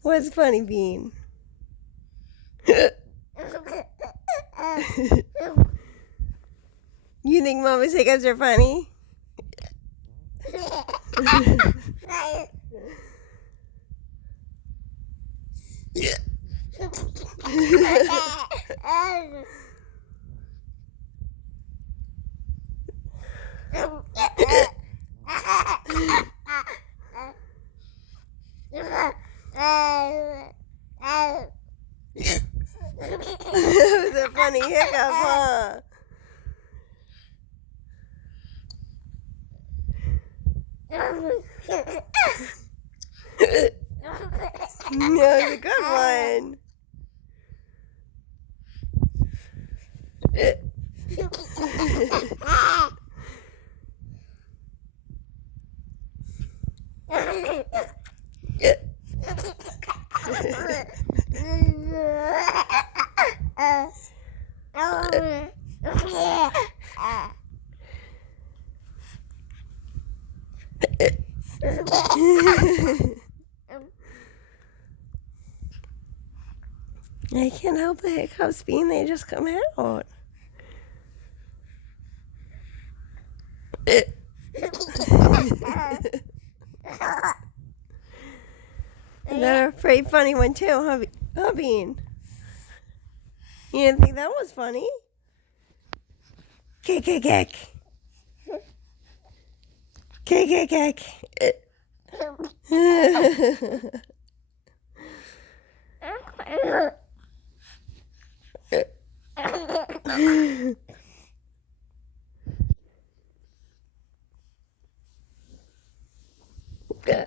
What's funny, Bean? You think Mama's hiccups are funny? That was a funny hiccup, huh? That was a good one. I can't help the hiccups, Bean. They just come out. They're a pretty funny one too, huh, Bean? You didn't think that was funny? Kick, kick, kick. Kick, kick, kick. Good.